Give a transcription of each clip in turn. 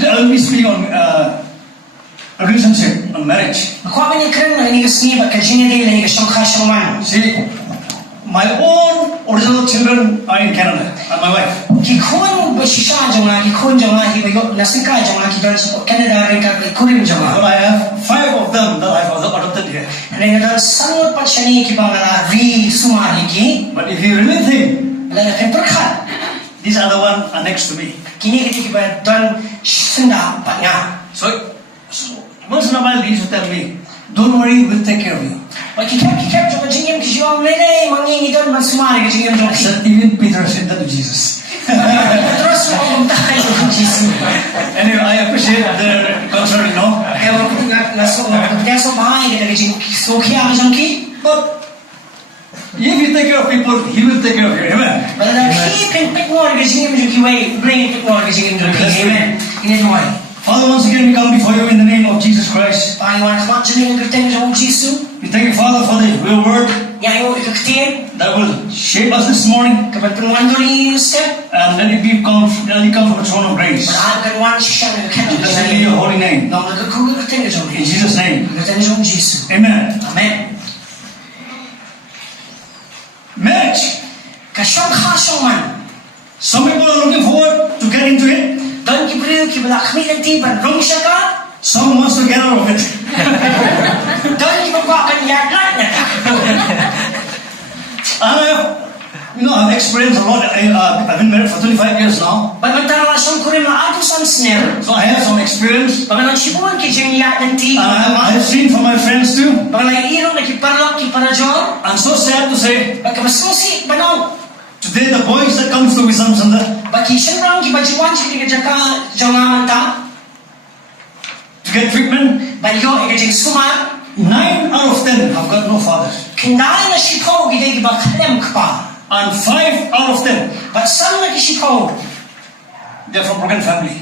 Today I will be speaking on a relationship, on marriage. See, my own original children are in Canada, and my wife. But I have 5 of them that I've adopted here. But if you really think, these are the ones are next to me. So once in a while, they used to tell me, don't worry, we'll take care of you. I said, even Peter said that to Jesus. Anyway, I appreciate the concern, you know. But if you take care of people, He will take care of you. Amen. Father, once again we come before you in the name of Jesus Christ. We thank you, Father, for the word that will shape us this morning. And let it come from the throne of grace. Blessed be your holy name. In Jesus' name. Amen. Amen. Marriage. Some people are looking forward to get into it. Some wants to get out of it. I've experienced a lot. I've been married for 25 years now. So I have some experience. And I have seen from my friends too. I'm so sad to say, today the boys that comes to Wisdom Center, to get treatment, 9 out of 10 have got no father. And 5 out of 10, they're from broken family.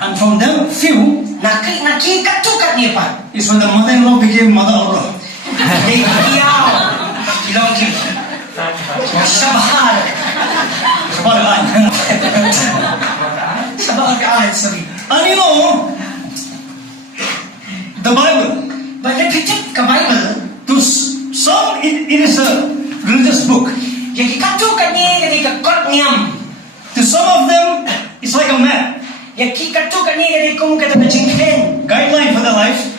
And from them, few is when the mother-in-law became mother-in-law. And you know, the Bible, to some it is a religious book. To some of them, it's like a map. Guideline for their life.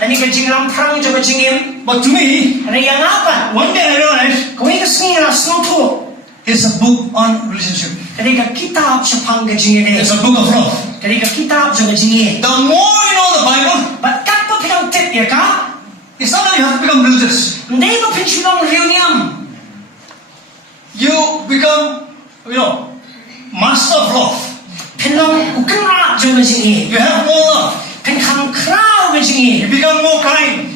But to me, one day I realized it's a book on relationship. It's a book of love. The more you know the Bible, it's not that you have to become religious. You become, master of love. You have more love. You become more kind,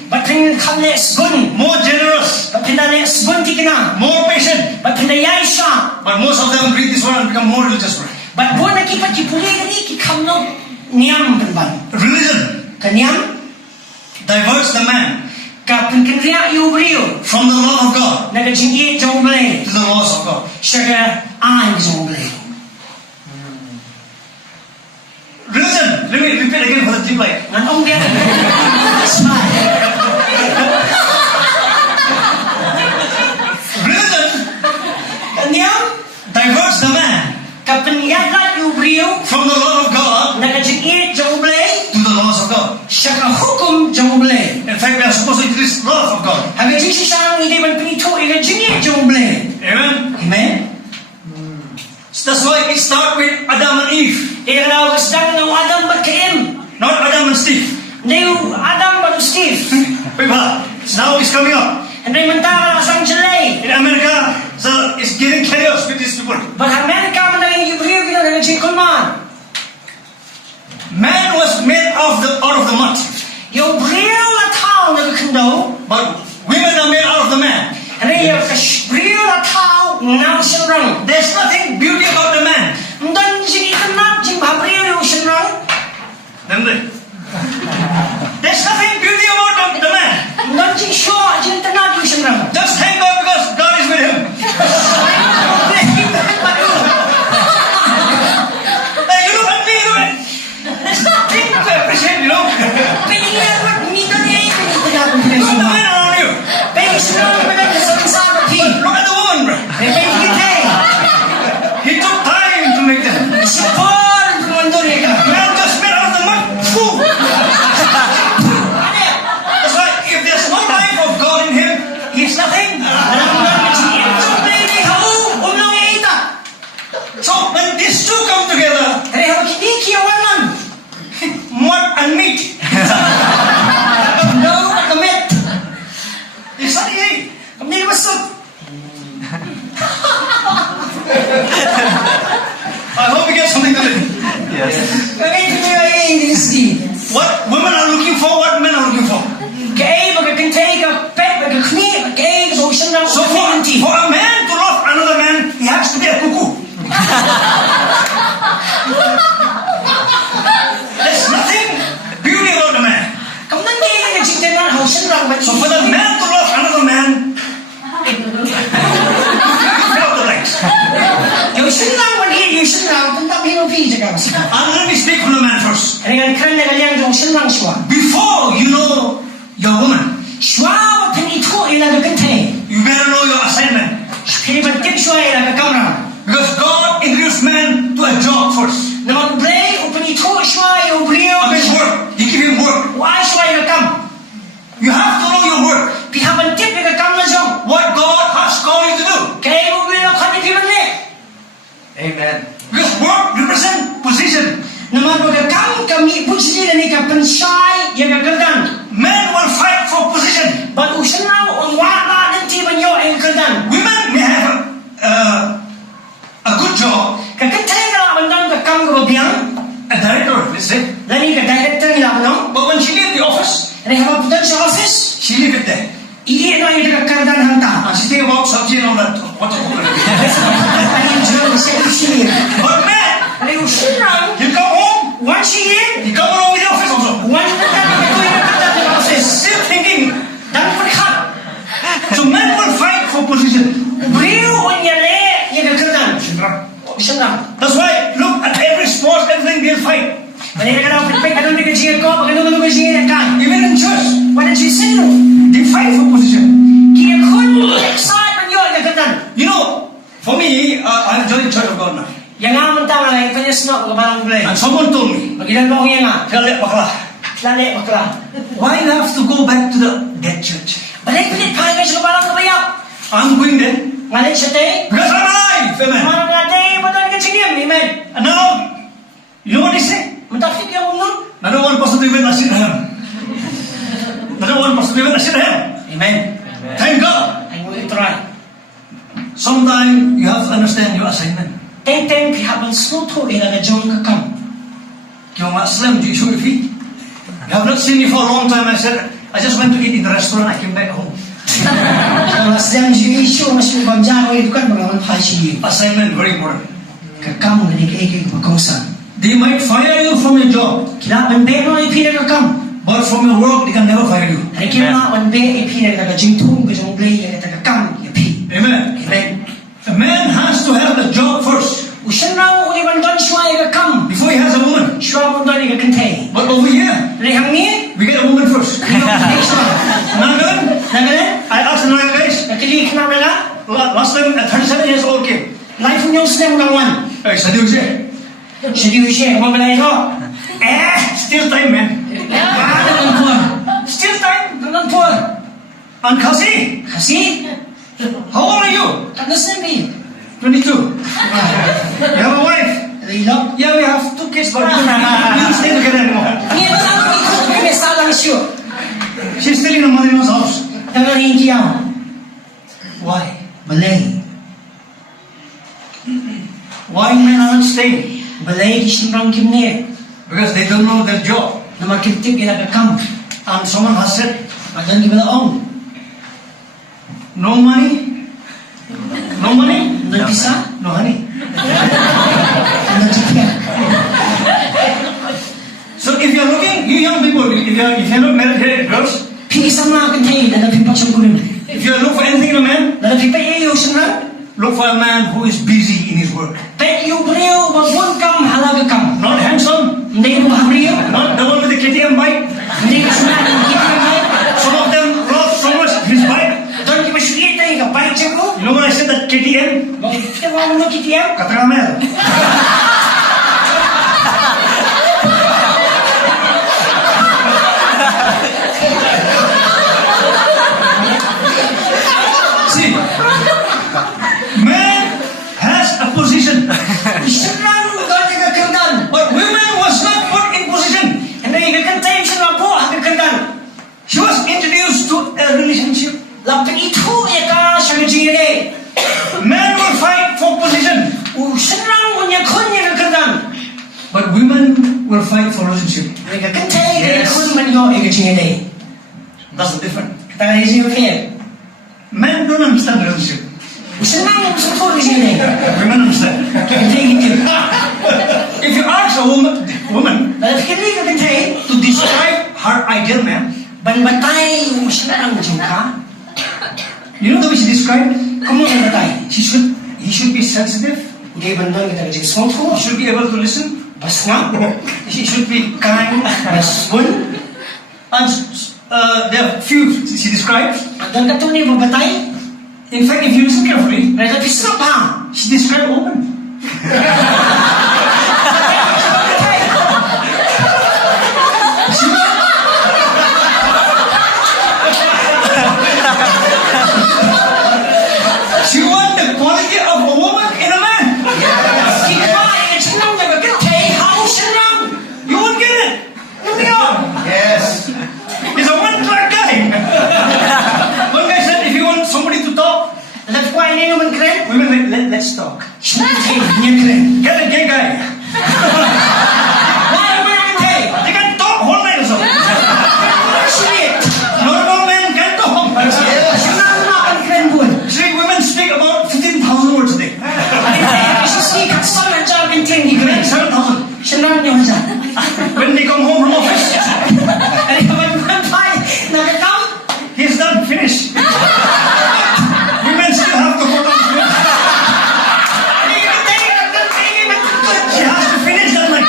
more generous, more patient. But most of them read this one and become more religious. Religion diverts the man from the love of God to the laws of God. Religion, let me repeat again for the deep light. Religion diverts the man from the love of God to the laws of God. In fact, we are supposed to increase love of God. Amen? Amen. So that's why it starts with Adam and Eve. Not Adam and Steve. Now it's coming up. In America, so it's giving chaos with these people. Man was made out of the mud. But women are made out of the man. There's nothing beauty about the man. There's nothing beauty about the man. Just thank God because God is with him. Hey, you look at me, I'm going to speak from the man first. Before you know your woman, you better know your assignment. Because God introduced man to a job first. A man's work. He gave him work. You have to know your work. What God has called you to do. Amen. Because work represents position. Man will fight for position. Women may have a good job. A director, let's say. But when she leaves the office, she leaves it there. And she thinks about sabji and all that. What to cook. But man, he come home. He come home with the office also. Still thinking. So men will fight for position. That's why look at every sport, everything they'll fight. Even in church, they fight for position. You know, for me, I'm joining Church of God now. And someone told me, why you have to go back to the dead church? I'm going there. Because I'm alive. Amen. And now, you know what he said? Another one person to even Nasir Ham. Amen. Thank God. Sometimes you have to understand your assignment. You have not seen me for a long time. I said, I just went to eat in the restaurant. I came back home. Assignment very important. They might fire you from your job, but from your work they can never fire you. Amen. A man has to have a job first before he has a woman. But over here, we get a woman first. I asked the guys. Last time, 37 years old came. Hey, still time, man. Still time. And Khasi, how old are you? 22. You have a wife? Yeah, we have 2 kids, but we don't stay together anymore. She's still in her mother-in-law's house. Why? Why men are not staying? Because they don't know their job. And someone has said, no money, no visa, no honey. So if you're looking, you young people, if you're not married here, girls, if you look for anything in a man, look for a man who is busy in his work. Not handsome, not the one with the KTM bike. Some of them love so much his bike. You know when I said that KTM? Katramel. See, man has a position. But women was not put in position. She was introduced to a relationship. Men will fight for position. But women will fight for relationship. Yes. That's the difference. Men don't understand relationship. Women understand. If you ask a woman to describe her ideal man, you know the way she described? He should be sensitive. He should be able to listen. Basnga. She should be kind. Baskun. And there are few she describes. Dan katuni babatay. In fact, if you listen carefully, Rasa pisang ha. she describes a woman. She wants the quality of a woman in a man. Si Kai senang jaga ketay, haus senang. You won't get it. Yes. He's a one-track guy. One guy said, if you want somebody to talk, That's why ini naman keren. women, let's talk. Hey, niya keren. Get a gay guy. Why naman ang ketay? They can talk whole night or so. Shit. Normal men can talk. Senang na ang keren pun. See, women speak about 15,000 words a day. Kasi sikat sa mga kenteng di keren. 7,000. Senang niya masa. When they come home from office, Ano ka man pay? Nakakam? he's done, finished. Women still have to put on clothes. Ano yung ketay? She has to finish that night.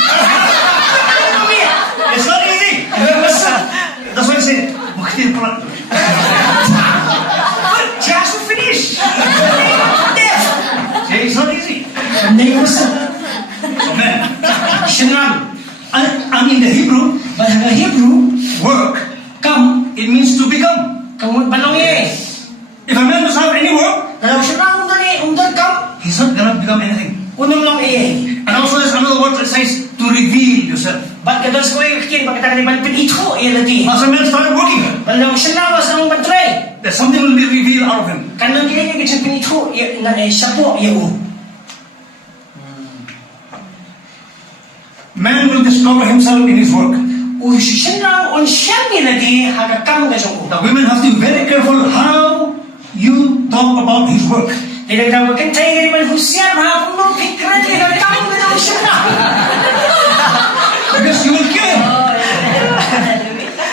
It's not easy. That's why I say, mukti pala. She has to finish. See, it's not easy. Hindi ko sa. So men, Senang. and in the Hebrew, Bahasa Hebrew, work, kam, it means to become. kamu balong ye. If a man doesn't have any work, Kalau senang undan kam, he's not gonna become anything. unong long ye. And also there's another word that says to reveal yourself. Ba't ka doon sa kuya kakin, bakit ka naman pinito, ye lagi. As a man started working, Balong senang was ang bantray. that something will be revealed out of him. Kanang kaya niya kasi pinito, na sapo, ye o. Man will discover himself in his work. Senang on siyang nilagi, hagakam ka siya ko. The women have to be very careful how you talk about his work. Tidak dapat kentay ka naman husyat, mahapon mo, pikran ka, hagakam ka daw siya. Because you will kill him.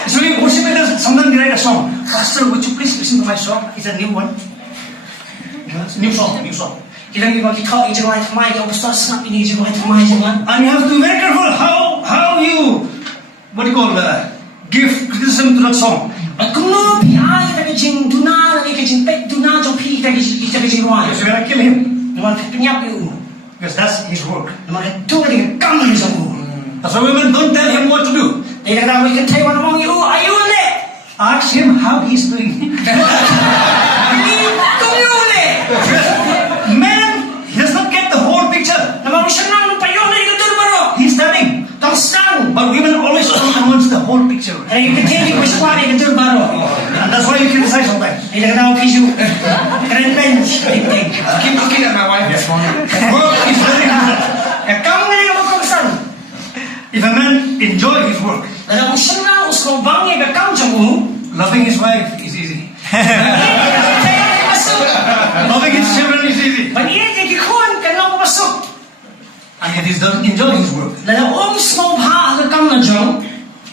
So worship leaders sometimes they write a song. Pastor, would you please listen to my song? It's a new one. It's a new song. Kita iba kita ijawai thamai, yang pastor sangat ini ijawai thamai jangan. And you have to be very careful how you, what do you call, give criticism to that song. At kung no pi ay kita kajing duna, lagi kajing pet duna jong pi kita kajing ruan. Because you're going to kill him. Naman penyap itu, Because that's his work. naman itu dengan kamar sabu. That's why women don't tell him what to do. Tidak dapat kentay wan mong itu, ayu le. Ask him how he's doing. Ini kau le. Man, he does not get the whole picture. Naman senang lupa yo le itu baru. He's studying. Tang sang. But women always wants the whole picture. Ay kentay ko sekolah itu baru. And that's why you criticize sometimes. Tidak dapat pisu. Keren bench. Keep looking at my wife this morning. Work is very important. Kamu ni kamu kongsan. If a man enjoy his work, Dalam senang usko bangnya ke kamu jamu. loving his wife is easy. Loving his children is easy. Baniya jadi kon kalau masuk. And if he doesn't enjoy his work, Dalam usko bah ke kamu jam.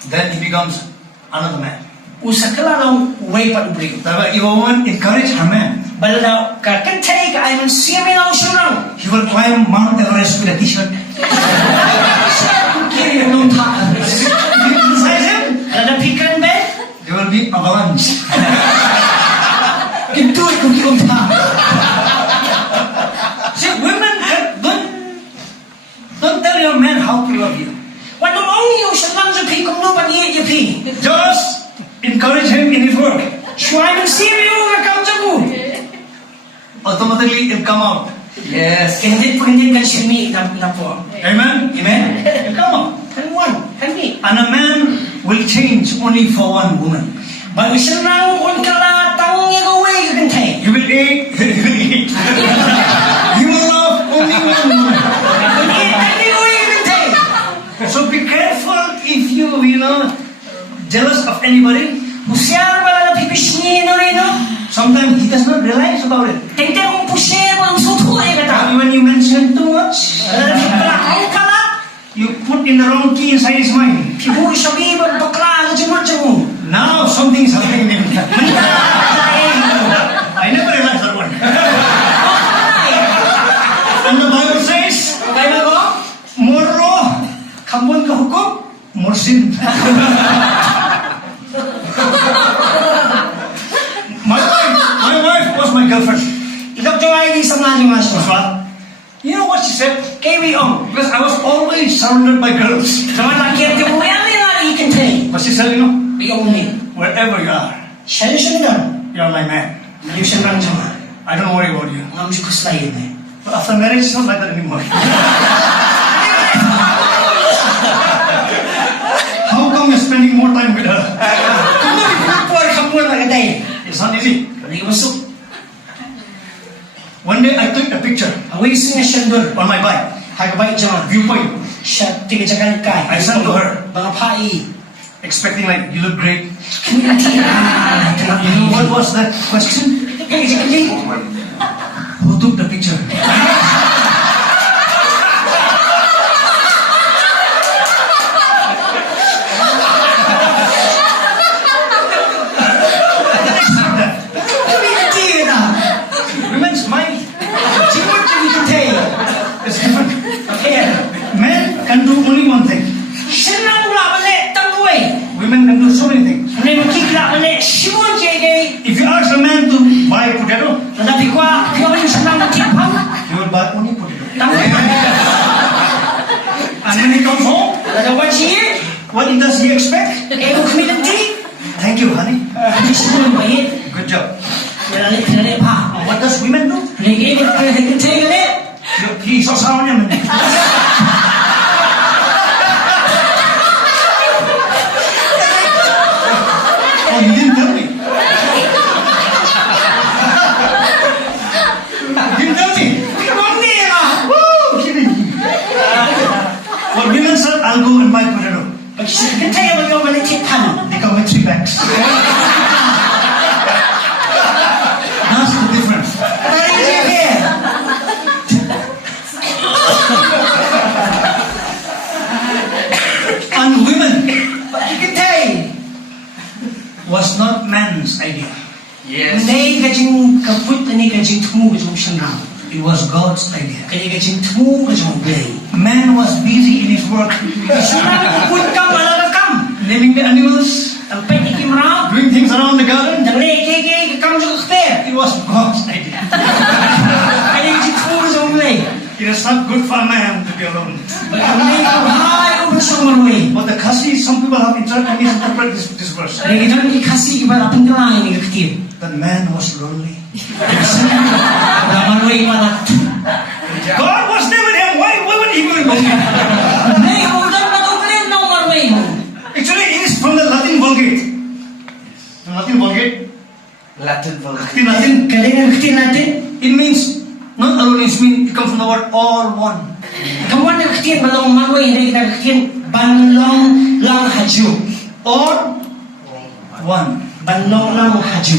then he becomes another man. Usakala lang way pat bring. That's why if a woman encourage her man, Baladaw ka kentay ka ay siya lang senang. he will climb Mount Everest with a t-shirt. Kiri nung ta. You criticize him, Dalam pikiran ben. there will be avalanche. Itu kung ta. See, women don't tell your man how to love you. Wano mong yung senang sa pikong no baniya yung pi. Just encourage him in his work. Shuay ng siya yung ka kamu jamu. Automatically it'll come out. Yes. Hindi kan simi na po. Amen? Amen. It'll come out. Kan one, kan ni. And a man will change only for one woman. Bago senang on kalatang yung away ka kentay. He will eat. He will love only one woman. So be careful if you jealous of anybody. Pusiar wala na pipis niya no rin no? Sometimes he does not realize about it. Tingnan kung pusiar mo ang suto ay kata. And when you mention too much, Ang kalat. you put in the wrong key inside his mind. Pibuhi sabi ba bakla na jumot jamu. Now something is happening in him. I never realized that one. And the Bible says, Bible ko? Moro 한 번 그 후kum, morsin. My wife was my girlfriend. Ikaw joy di sama ni mas. What? You know what she said? Carry on. Because I was always surrounded by girls. Sama tak kira tu yang ni ikan teh. But she said, you know, Be only. wherever you are, Saya sedang. you're my man. Dia sedang sama. I don't worry about you. Ngam suka selain ni. But after marriage, it's not like that anymore. How come you're spending more time with her? Kamu dipuar kamu nak kedai. It's not easy. Lagi masuk. One day I took a picture Awak isi ngasih on my bike, Harga baik jangan. viewpoint, Syat tiga cakap kai. I sent to her. Bang pai. expecting like, you look great. Kini nanti. You know what was that question? Kini jadi. Who took the picture? Kini nanti dah. Women smile. Cuma jadi kita. It's different. Okay. Men can do only one thing. Senang pula balik tangguai. Women can do so many things. Ni mungkin tak balik semua jadi. If you ask a man to buy potato, Tetapi kuah kau ni senang mungkin pun. he will buy only potato. Tangguai. And when he comes home, Ada wajib. what does he expect? Kami nanti. Thank you, honey. Semua baik. Good job. Lagi pa. What does women do? Lagi kita ni. He's also on him. Oh, you didn't tell me. You didn't tell me. Kau ni lah. Woo, kidding. Well, women said, I'll go and buy potato. Kita yang bagi orang balik cipan. They come with 3 bags. That's the difference. Lagi jadi. And women Kita. was not man's idea. Yes. Ni kajing kaput ni kajing temu kajing senang. It was God's idea. Kajing kajing temu kajing beli. Man was busy in his work, Senang kaput kam ala kam. naming the animals, Sampai ni kimrau. doing things around the garden. Dan ni keke kam juga khair. It was God's idea. Kajing kajing temu kajing beli. It is not good for a man to be alone. Ni hai ubah semua. But the Khasi, some people have misinterpreted this verse. Lagi kita ni kasih kepada penggelar ini kecil. The man was lonely. Ramai pada. God was there with him. Why would he be lonely? Ni orang pada boleh nomor wei. Actually, it is from the Latin Vulgate. The Latin Vulgate. Latin vulgar. In Latin, Kalian kecil nanti. it means not alone. It comes from the word all one. Kamu nak kecil balong marwai ni kita kecil balong lang haju. All one. Balong lang haju.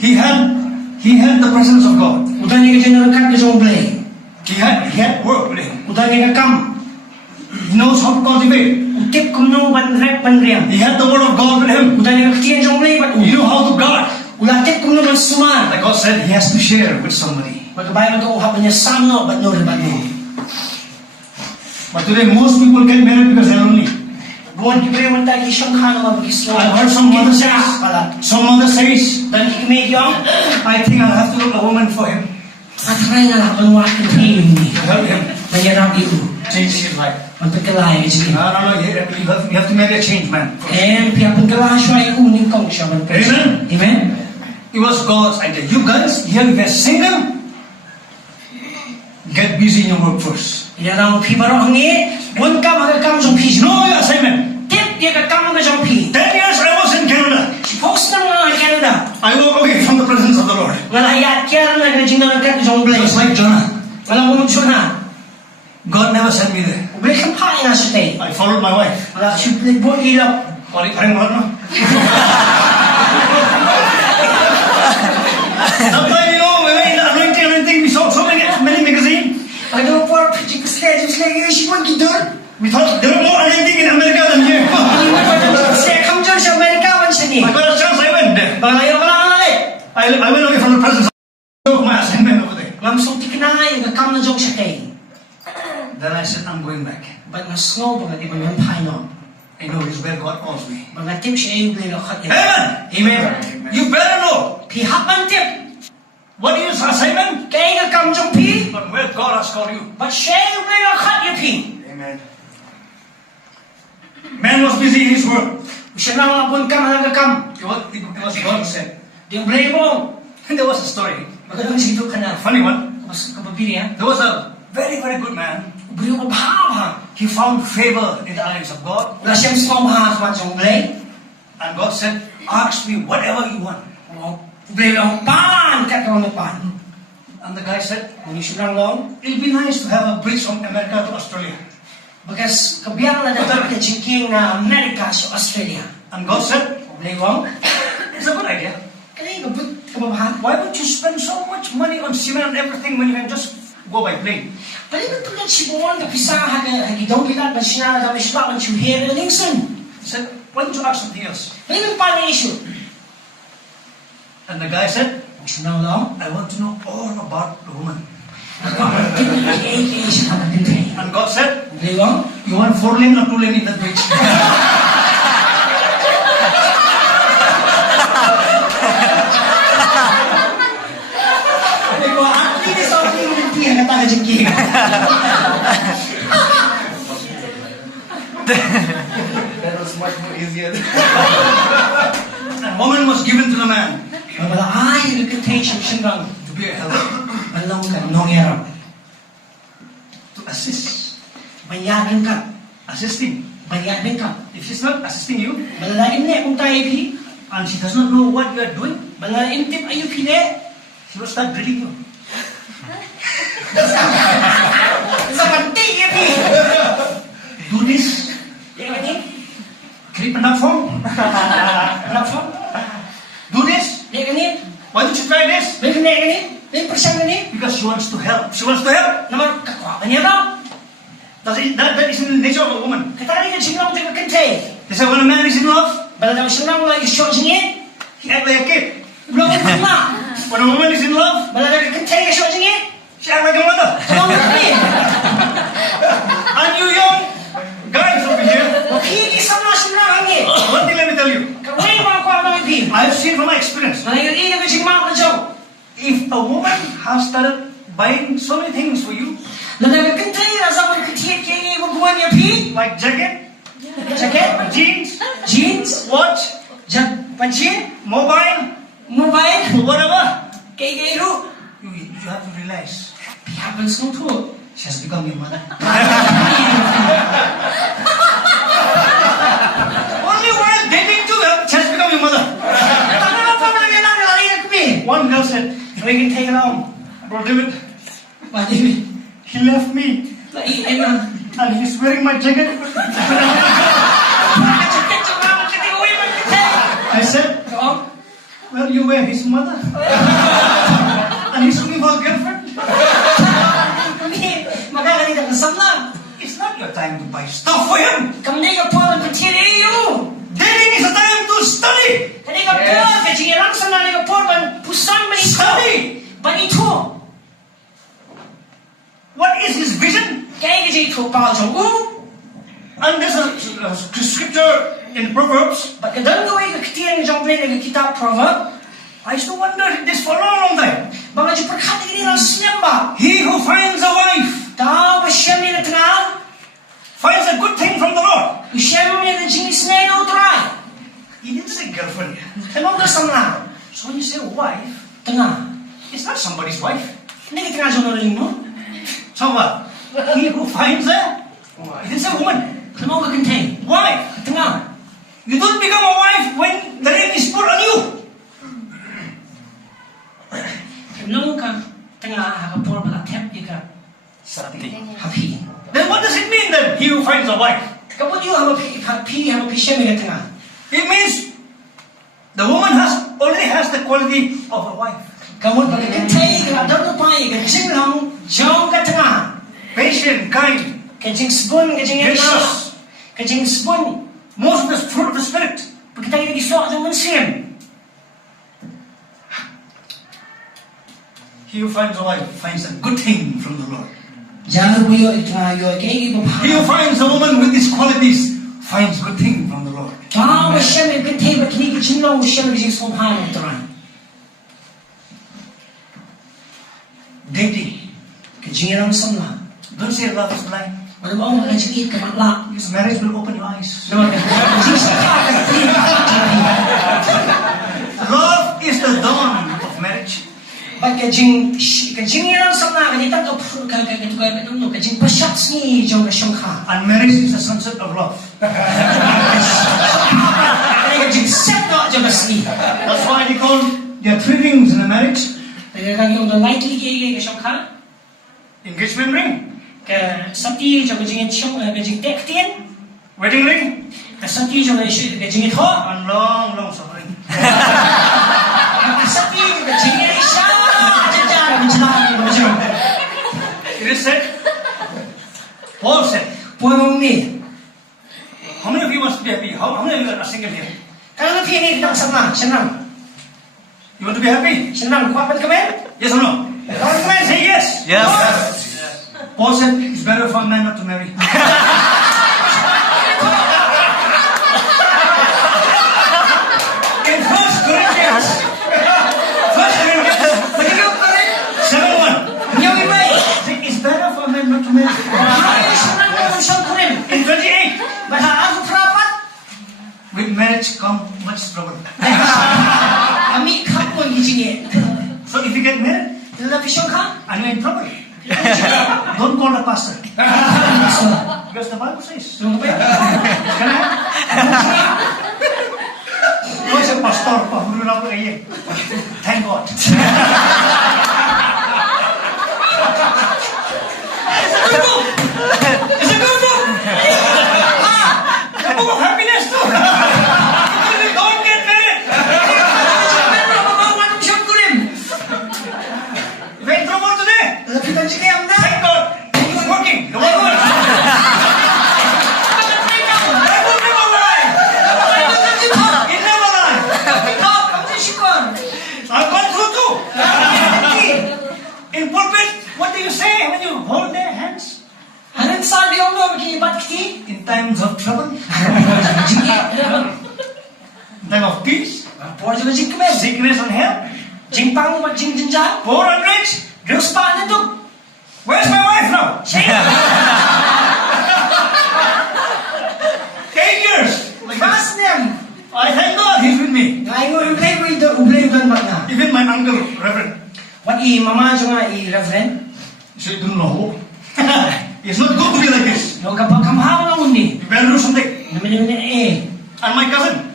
He had the presence of God. Udah ni kita nak kat kejong beli. He had work with him. Udah ni kam. He knows how to cultivate. Utip kumno ban rep ban riam. He had the word of God with him. Udah ni kecil jong beli ban. He knew how to guard. Ulah tip kumno ban sumar. Like God said, he has to share with somebody. Bagi Bible tu hak punya samno ban nur ban nur. But today, most people get married because they're lonely. Bukan kita yang mentari Shanghai nama bagi semua. I've heard some mother says, Dan di media, I think I'll have to look a woman for him. matrai na keluarkan film ni. To help him Menyerap itu, change his life. untuk kelai macam ni. No, you have to marry a changed man. Pihak pengkelai syai uning kong siapa. Amen. Amen. It was God's idea. You guys, here if you're single, get busy in your work first. Ia orang pi baru ni, bukan kam agak kam jom pi. Know your assignment. Tip dia ke kam ke jom pi. 10 years I was in Canada. Post nama Canada. I walk away from the presence of the Lord. Walayat kian na ke jingna ke jom beli. Just like Jonah. Walau muncuna, God never sent me there. beli kampai na sute. I followed my wife. Walau cuba buat ilok. Qualifying what, no? Sometimes, you know, we were in the anointing, we saw so many magazines. Aduh, buat pergi ke stage si pun gitu. We thought there were more anointing in America than here. Saya kamu jangan si Amerika macam ni. I got a chance, I went there. Bagaimana orang lain? I went away from the presence of my assignment over there. Langsung dikenai ke kamu jom sekali. Then I said, I'm going back. But na snow ba di ba yung paino? I know is where God calls me. Mga tip siya yung blino kat. Amen. Amen. You better know. Pi hapan tip. What is assignment? Kaya nga kam jong pi. But where God has called you. But siya yung blino kat yung pi. Amen. Man was busy in his work. Siya na mga pun kam halaga kam. It was God who said. Yung blino mo. And there was a story. Magandang sito ka na. Funny one. Mas kapabili ha. There was a very, very good man. He found favor in the eyes of God. And God said, ask me whatever you want. And the guy said, it'll be nice to have a bridge from America to Australia. Because and God said, it's a good idea. Why would you spend so much money on cement and everything when you can just go by plane? He said, why don't you ask something else? And the guy said, I want to know all about the woman. And God said, you want 4 lane or 2 lane in that bridge? That was much more easier. And woman was given to the man to be a helper, to assist, assisting. If she's not assisting you, and she does not know what you are doing, she will start drilling you. Do this. Creep and phone. Do this. Why don't you try this? Because she wants to help. She wants to help. That is in the nature of a woman. They say when a man is in love, he acts like a kid. When a woman is in love, she acts like a mother. And you young guys over here, one thing let me tell you. I have seen from my experience. If a woman has started buying so many things for you, like jacket, jeans, watch, mobile, whatever, you have to realize she has become your mother. Only while dating too, she has become your mother. One girl said, we can take it home. Bro David, he left me. And he's wearing my jacket. I said, well, you were his mother. And he's looking for a girlfriend. It's not your time to buy stuff for him. Dating is a time to study. Study. What is his vision? And there's a scripture in Proverbs. I used to wonder this for a long time. He who finds a wife finds a good thing from the Lord. He didn't say girlfriend. So when you say wife, it's not somebody's wife. So what? He who finds a, he didn't say woman. Wife. You don't become a wife when the ring is put on you. Then what does it mean then, he who finds a wife? It means the woman already has the quality of a wife. Patient, kind, gracious. Most of the fruit of the Spirit. He who finds a wife finds a good thing from the Lord. He who finds a woman with these qualities finds good thing from the Lord. Dating. Don't say love is blind. Because marriage will open your eyes. Love is the dawn of marriage. And marriage is the sunset of love. That's why they call there are 3 rings in a marriage. Engagement ring, wedding ring, and long suffering. It is said, Paul said, how many of you wants to be happy? How many of you are single here? You want to be happy? Yes or no? Say yes. Yes. Paul said it's better for a man not to marry. In 1 Corinthians 7:1. It's better for a man not to marry. In 28. With marriage come much trouble. So if you get married and you're in trouble, don't call the pastor. Because the Bible says. Pastor, thank God. It's a good book. The book of happiness too. Don't get married. You're in trouble today. Thank God. It's working. The Bible will never lie. It never lies. I've gone through too. In pulpit, what do you say when you hold their hands? In times of trouble, in time of peace, sickness and health, poor and rich. Where's my wife now? 8 years. I thank God he's with me. Even my uncle, Reverend, he said, don't know. It's not good to be like this. You better do something. And my cousin,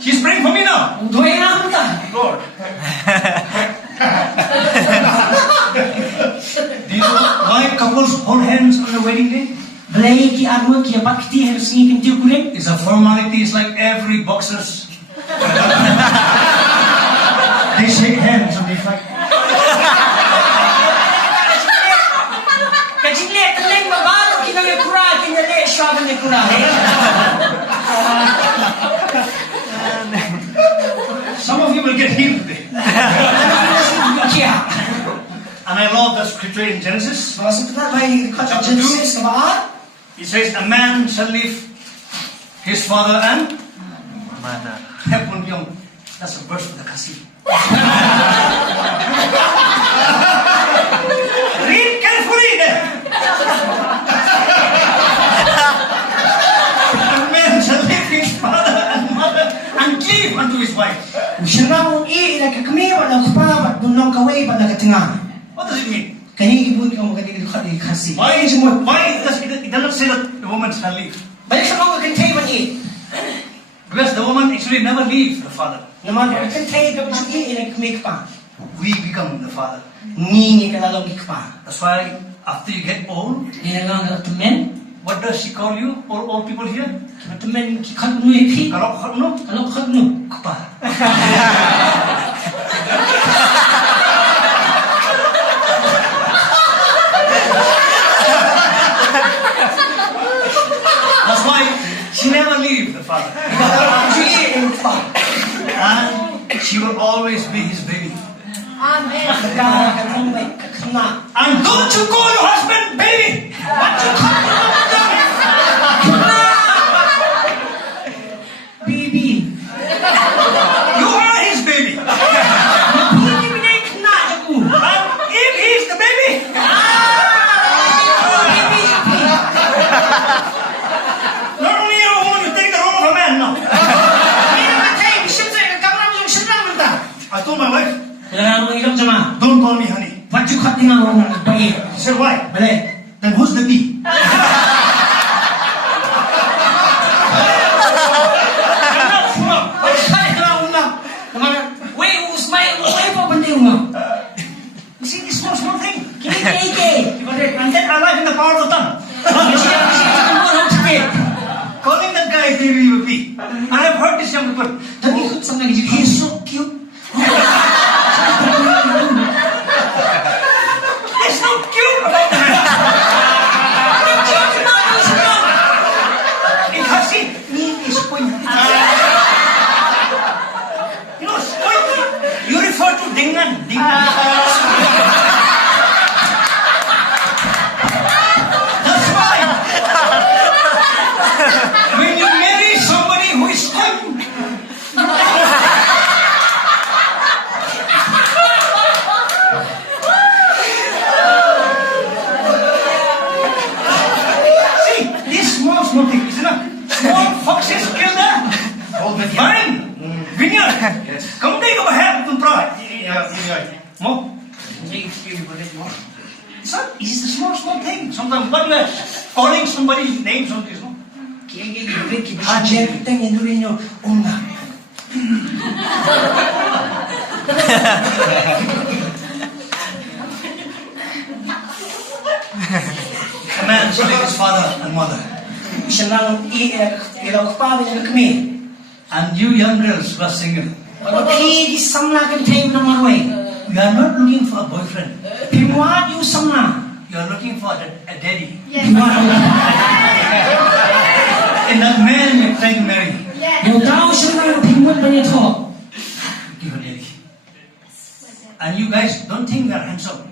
she's praying for me now. Lord. Do you know why couples hold hands on the wedding day? It's a formality. It's like every boxers. They shake hands and they fight. Some of you will get healed today. And I love the scripture in Genesis. Chapter 2. It says, a man shall leave his father and Mother. That's a verse for the Khasi. Read carefully there. A man shall leave his father and mother and cleave unto his wife. What does it mean? Why does it does not say that the woman shall leave? Because the woman actually never leaves the father. We become the father. That's why after you get old, what does she call you? All old people here? That's why she never leaves the father. And she will always be his baby. Amen. And don't you call your husband baby. What you call baby? You are his baby. And if he's the baby, not only you're a woman, you take the role of a man now. I told my wife, don't call me honey. What you cutting out? She said, why? Then who's the bee? You see this small thing? And then I life in the power of the tongue. Calling that guy baby with bee. And I've heard this young people. He's so cute. There's no cute about that. In Khasi, is pointy. You know, pointy. You refer to dingan. That's why. When you marry somebody who is pointy, small thing, isn't it? Small foxes kill them. Fine. Vineyard. Come take over here to try. More. It's a small thing. Sometimes what you are calling somebody's name something, no? A man should leave his father and mother. And you young girls who are single, you are not looking for a boyfriend. You are looking for a daddy. And that man you're trying to marry, give a daddy. And you guys don't think they're handsome.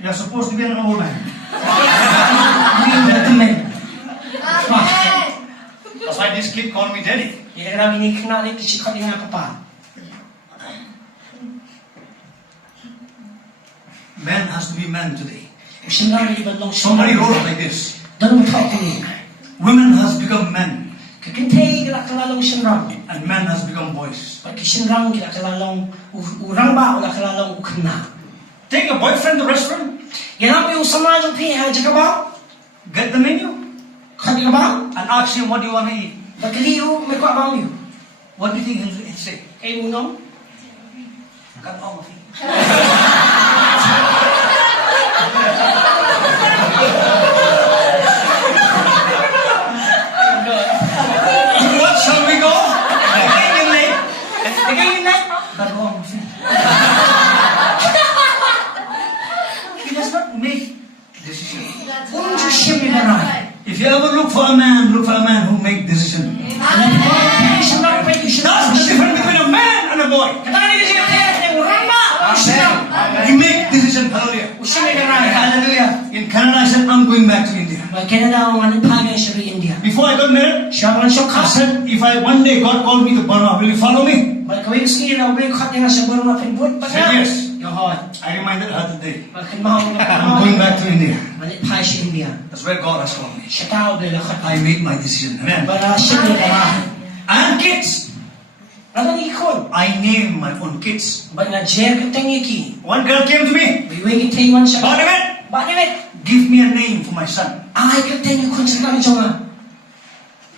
You're supposed to be an old man. That's why this kid called me daddy. Man has to be man today. Somebody wrote it like this. Women has become men. And man has become boys. Take a boyfriend to the restaurant. Get the menu. And ask him what do you want to eat. What do you think he'll say? Cut all of it. What shall we go? He does not make decisions. If you ever look for a man who makes decisions. That's the difference between a man and a boy. He makes decisions. Hallelujah. Hallelujah. In Canada, I said, I'm going back to India. Before I got married, I said, if one day God called me to Burma, will you follow me? She said yes. I reminded her today, I'm going back to India. That's where God has called me. I made my decision. Amen. And kids. I named my own kids. One girl came to me. David, give me a name for my son. I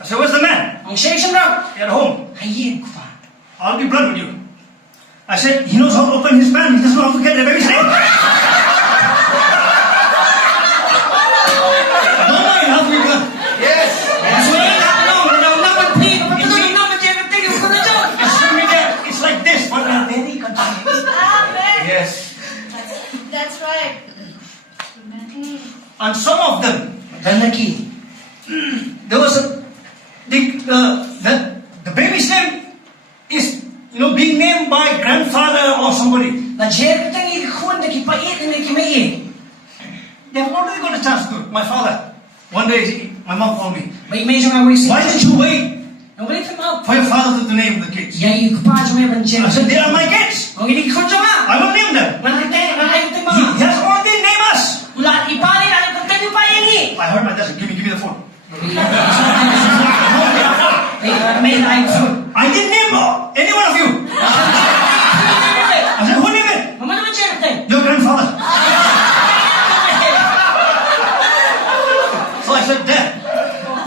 said, where's the man? He's at home. I'll be blunt with you. I said, he knows how to open his pan. He doesn't know how to get the baby's name. Don't mind how to be blunt. Yes. It's like this, but we are very confused. Yes. That's right. And some of them, there was the baby's name is being named by They have already got a chance to do it. My father, one day, my mom called me. May medyo nga wisi. Why didn't you wait Ang balik ka mo. for your father to name the kids? Yay, kupa jo may banjel. I said, they are my kids. Ang hindi ko nga. I will name them. Manakitay, manakitay mo. He has already named us. Ulat ipali na ang kantay pa yan I heard my dad say, give me the phone. May na food. I didn't name any one of you. I said, who named it? Mama naman siya kantay. Your grandfather. So I said, Dad,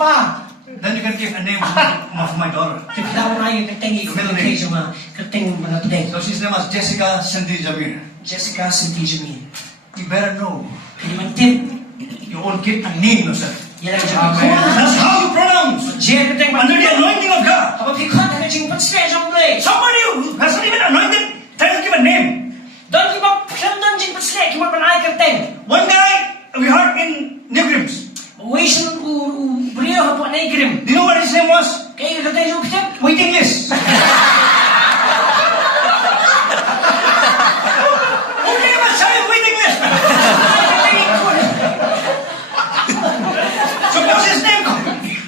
Pa. then you can give a name of my daughter. Kailangan na yung kantay ko. Kantay jo nga. Kantay mo na today. So she's name was Jessica Cindy Jamir. Jessica David Jamir. You better know Kaya man tip. your own kid and name yourself. Yan ang jabi. That's how you pronounce. Jen kantay Under the anointing of God. Kapag pikot na jing pag-stretch ang play. Somebody who hasn't even anointed, try to give a name. Don't give up. Siyang jing pag-stretch. Kaya man ay kantay. One guy we heard in Newgrims. Uwisin beriyo hapo na ikrim. Do you know what his name was? Kaya kantay yung kitap. Waiting list. Okay, but sorry, waiting list. So what's his name?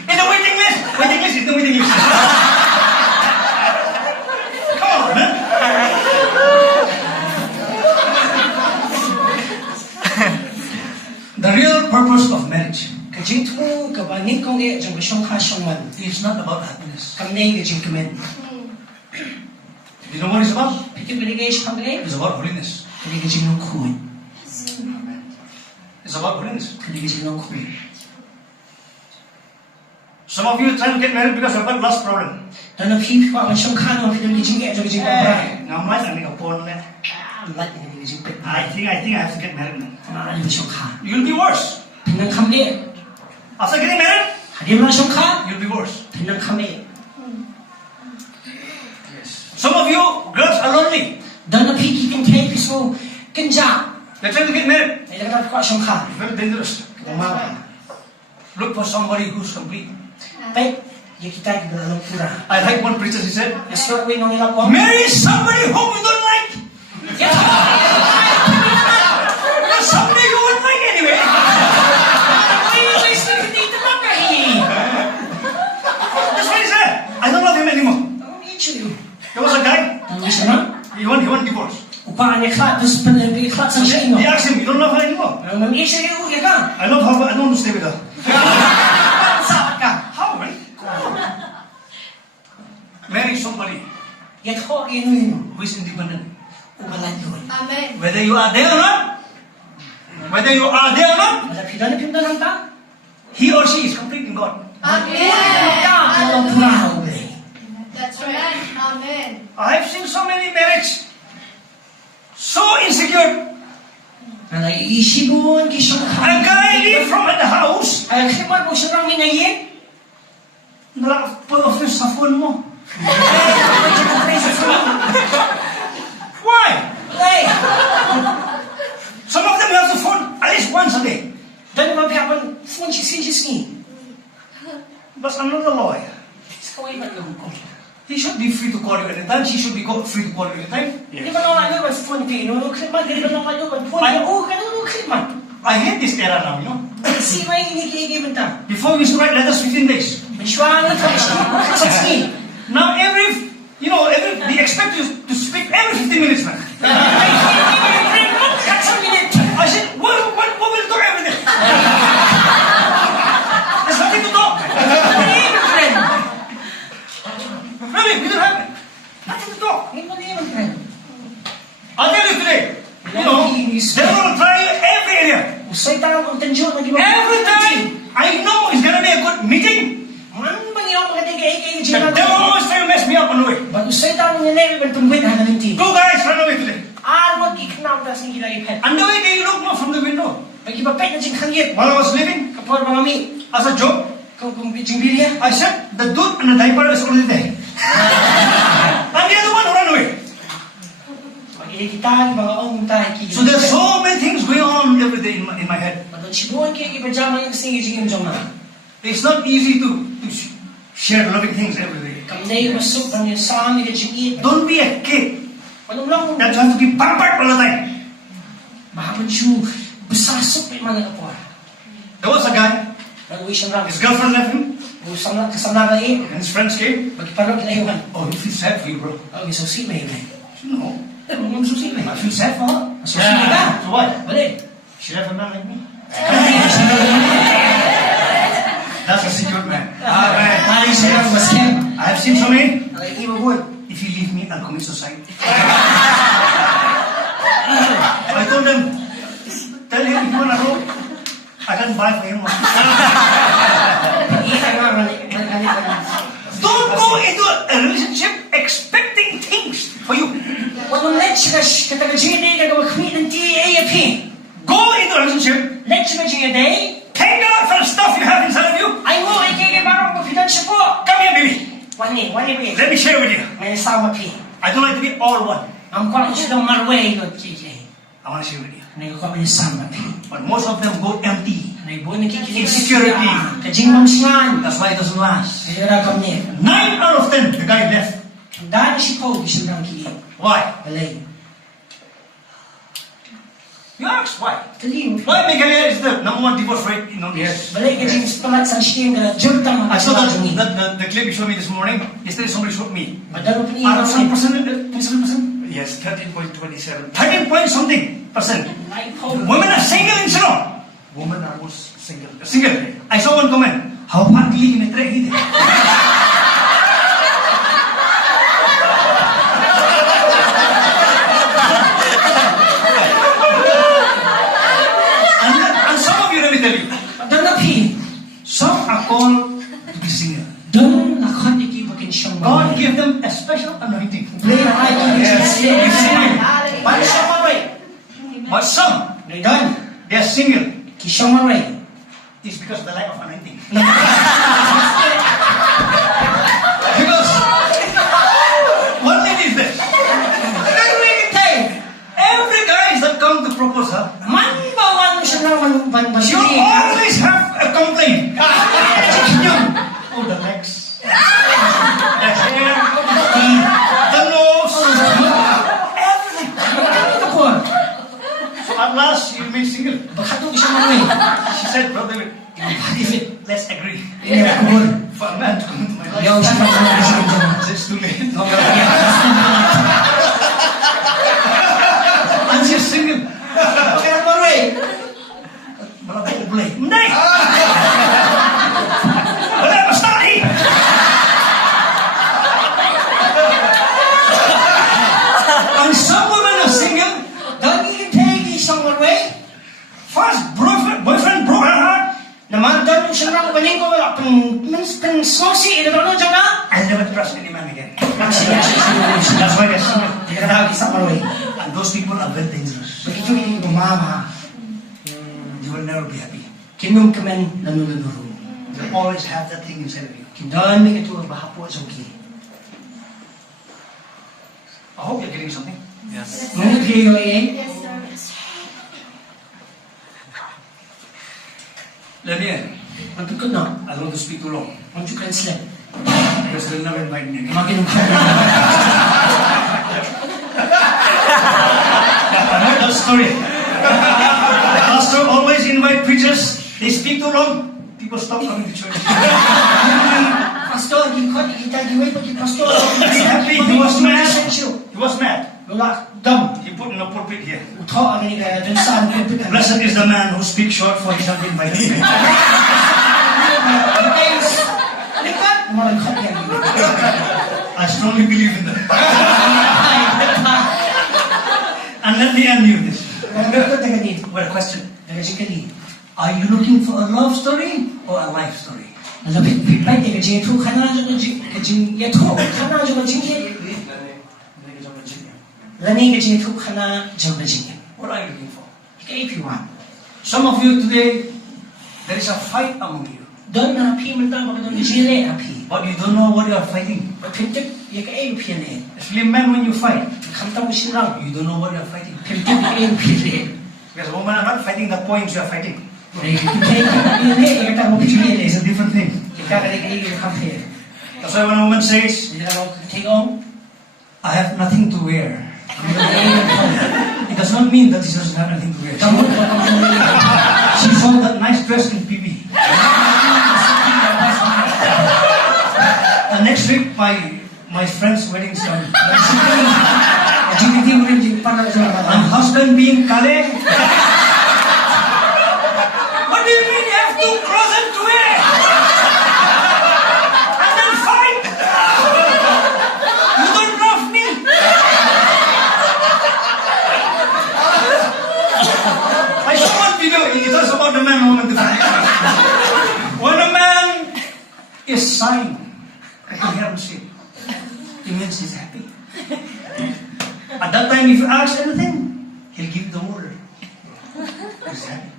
In the waiting list? Waiting list is the waiting list. Come on, man. The real purpose of marriage Kajing tu kabangin kong e jang basyong kasyong man. is not about happiness. Kamnay kajing kamen. You know what it's about? Piti binigay siya kamnay. It's about holiness. Kali kajing nung kuhin. It's about holiness. Kali kajing nung kuhin. Some of you are trying to get married because you've got lust problem. Dan ang pipi ko ang siyong kanon. Piti kajing e jang kajing kabaray. Now my son make a porn man. Lat ni kajing pit. I think I have to get married now. Maaari mo siyong ka. You'll be worse. Pinang kamnay. After getting married, Hadim na siyong ka. you'll be worse. Pinang kamnay. Some of you girls are lonely. Dan ang pipi kong tapis mo. Kanja. They're trying to get married. Ay lagat ko siyong ka. Very dangerous. Kumawa. Look for somebody who's complete. Pay. Yung kita gibalang pura. I like one preacher, he said, Yes, Lord, we know nila po. marry somebody whom you don't like. Yes, Because someday you won't like anyway. That's what he said. I don't love him anymore. There was a guy, he won divorce. He asked him, you don't love her anymore? I love her, but I don't want to stay with her. How, man? Marry somebody who is independent. Amen. Whether you are there or not, he or she is complete in God. Amen. That's right. Amen. I've seen so many marriages so insecure. A guy leave from the house, put off your sa phone mo. Why? Some of them have the phone at least once a day. But another lawyer, he should be free to call you anytime. She should be free to call you anytime. I hate this era now, you know. Before we used to write letters 15 days. Now they expect you to speak every 15 minutes, man. I said, what will you talk every day? There's nothing to talk. Really, we don't have it. Nothing to talk. I'll tell you today, they're going to try you every area. Every time, I know it's going to be a good meeting. The devil always trying to mess me up on the way. Two guys run away today. And the way they look from the window. While I was leaving, as a joke, I said, the dude and the diaper is already there. I'm the other one who ran away. So there's so many things going on every day in my head. It's not easy to share loving things every day. Don't be a kid that has to be pampered all the time. Besasok may mga kapwa. There was a guy, Nag-uwi siya lang. his girlfriend left him, Kasama ka eh. and his friends came. Magkiparog kinayuhan. Oh, you feel sad for you, bro. Oh, isusi may yun. No. Ano mo susi may? I feel sad for her. Susi ka? So what? Balik. She left a man like me. That's a secret man. Ay, siya lang maskem. I have seen so many. Ay, iba boy. If you leave me, I'll commit suicide. I told them, tell him if you want to go, I can buy for him one. Don't go into a relationship expecting things for you. Walang let siya katagajini na gawakmi ng TAAP. Go into a relationship. Let siya majina day. Thank God for the stuff you have inside of you. Ay mo, ay kaya parang confidential po. Come here, baby. Wani ba? Let me share with you. May nasama pi. I don't like to be all one. Ang kwan siya ng marway no TJ. I want to share with you. Nagkakwa may nasama pi. But most of them go empty. Nagbuo na kikilig Insecurity. Kajing mamsingan. That's why it doesn't last. Kaya rakam niya. 9 out of 10, the guy left. Dahil si Paul, siya nang kilig. Why? Balay. You ask why? Kalim. Why Meghalaya is the number 1 divorce rate in India? Balay kajing palat sa siya nga jurtang I saw mga the clip you showed me this morning. Yesterday somebody showed me. Madalo pa niya. Out of some percent, 27%? Yes, 13.27. 13 point something percent. Ay, Paul. Women are single in Ceylon. Women are most single. Single. I saw one comment. How partly in a tray he did. And some of you, let me tell you, Madalo pi. some are called to be single. Doon nakot ikibakin siyang God gave them a special anointing. Play na ay Yes, you've seen it. Paano siya maray? But some, Doon. they are single. Kisiyang maray. It's because of the lack of anointing. Because one thing is this. Every guy that come to propose her, Man bawan siya naman you always have a complaint. Oh, the legs. The hair. The nose. Everything. So at last, you remain single. She said, Brother David, let's agree. For a man to come into my life. It's too late. And she's single. Wala ba ublay? Hindi! Wala ba study? And some women are single. First boyfriend broke her heart. I never trust any man again. That's why they're single. And those people are very dangerous. You will never be happy. You always have that thing inside of you. I hope you're getting something. Yes. Yes, sir. Let me in. I don't want to speak too long. Because they'll never invite me again. I heard that story. Pastor always invite preachers. They speak too long. People stop coming to church. He's happy. He was mad. He was mad. He put in a pulpit here. Blessed is the man who speaks short, for he shall be invited. I strongly believe in that. And let me end you with this. What a question. Are you looking for a love story or a life story? What are you looking for? Some of you today, there is a fight among you. But you don't know what you are fighting. Especially men, when you fight, you don't know what you are fighting. Because women are not fighting the points you are fighting. It's a different thing. That's why when a woman says, I have nothing to wear, It does not mean that she doesn't have anything to wear. She saw that nice dress in PB. And next week, my friend's wedding is coming. And husband being Kale. What do you mean you have two clothes to wear? And then fight? You don't love me? I saw one video, it was about the man and woman different. When a man is sighing, I can hear him say, it means he's happy. At that time, if you ask anything, he'll give the order. He's happy.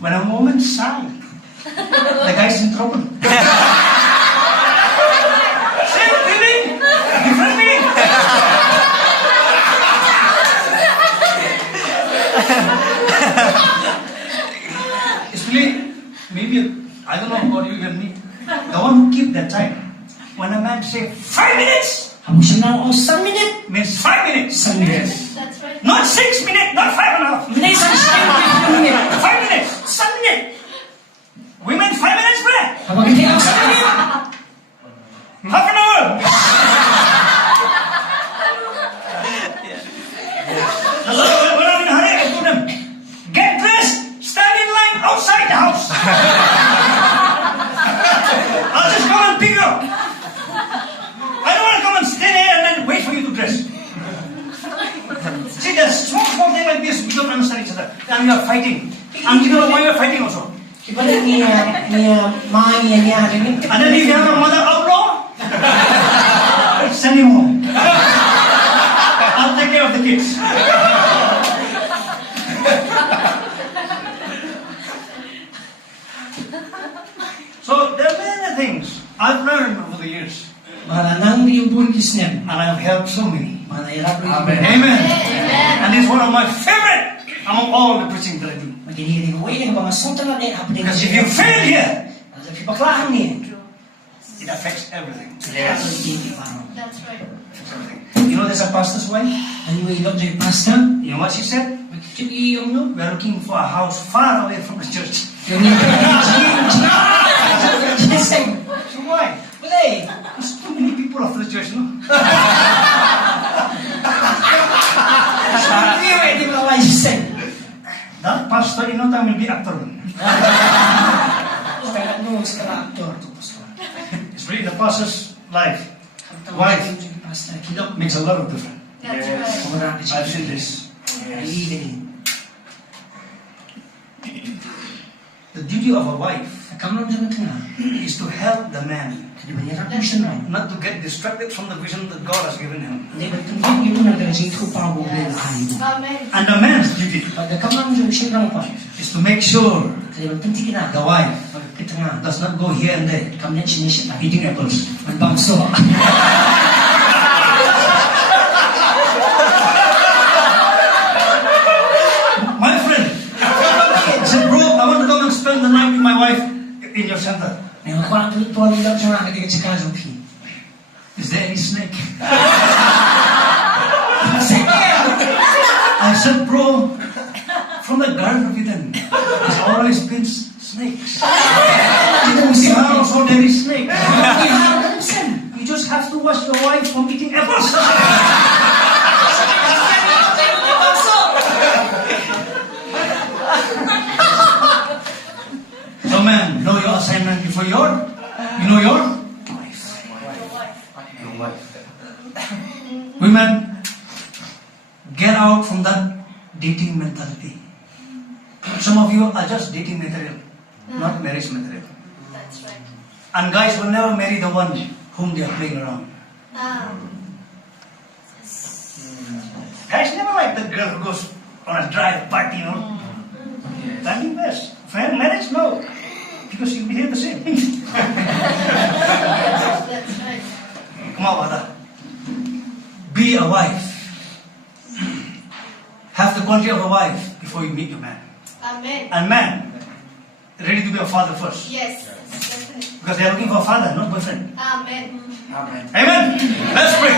When a woman sighs, the guy's in trouble. Same feeling, different meaning. Especially, maybe, I don't know about you and me, the one who keep that time. When a man say 5 minutes, means 5 minutes. That's right. Not 6 minutes, not 5.5. 5 minutes, 7 minutes. Women 5 minutes break. Half an hour. When I'm in a hurry, I told them, get dressed, stand in line outside the house. I'll just come and pick you up. I don't want to come and stay there and then wait for you to dress. See, there's small thing like this, we don't understand each other. And we are fighting. And you know why we are fighting also. And then if you have a mother outlaw, send him home. I'll take care of the kids. So there are many things I've learned over the years. And I've helped so many. Amen. Amen. And it's one of my favorite among all the preaching that I do. Because if you fail here, it affects everything. That's right. Affects everything. You know there's a pastor's wife? You know what she said? We are looking for a house far away from the church. So why? There's too many people after the church, no? That pastor in no time will be actor. It's really the pastor's life. Wife makes a lot of difference. That's right. I've seen this. The duty of a wife is to help the man, not to get distracted from the vision that God has given him. Amen. And the man's duty is to make sure the wife does not go here and there eating apples. My friend said, bro, I want to come and spend the night with my wife in your center. Is there any snake? I said, bro, from the Garden of Eden, there's always been snakes. Also there is snake. You just have to watch your wife from eating apples. So man, know your assignment before you know your wife. Your wife. Women, get out from that dating mentality. Some of you are just dating material, not marriage material. That's right. And guys will never marry the one whom they are playing around. Guys never like that girl who goes on a drive party, you know. That's the best. Friend, marriage, no. Because you behave the same. That's right. Come on, Vada. Be a wife. Have the quality of a wife before you meet your man. Amen. And man, ready to be a father first. Yes. Definitely. Because they are looking for a father, not boyfriend. Amen. Amen. Let's pray.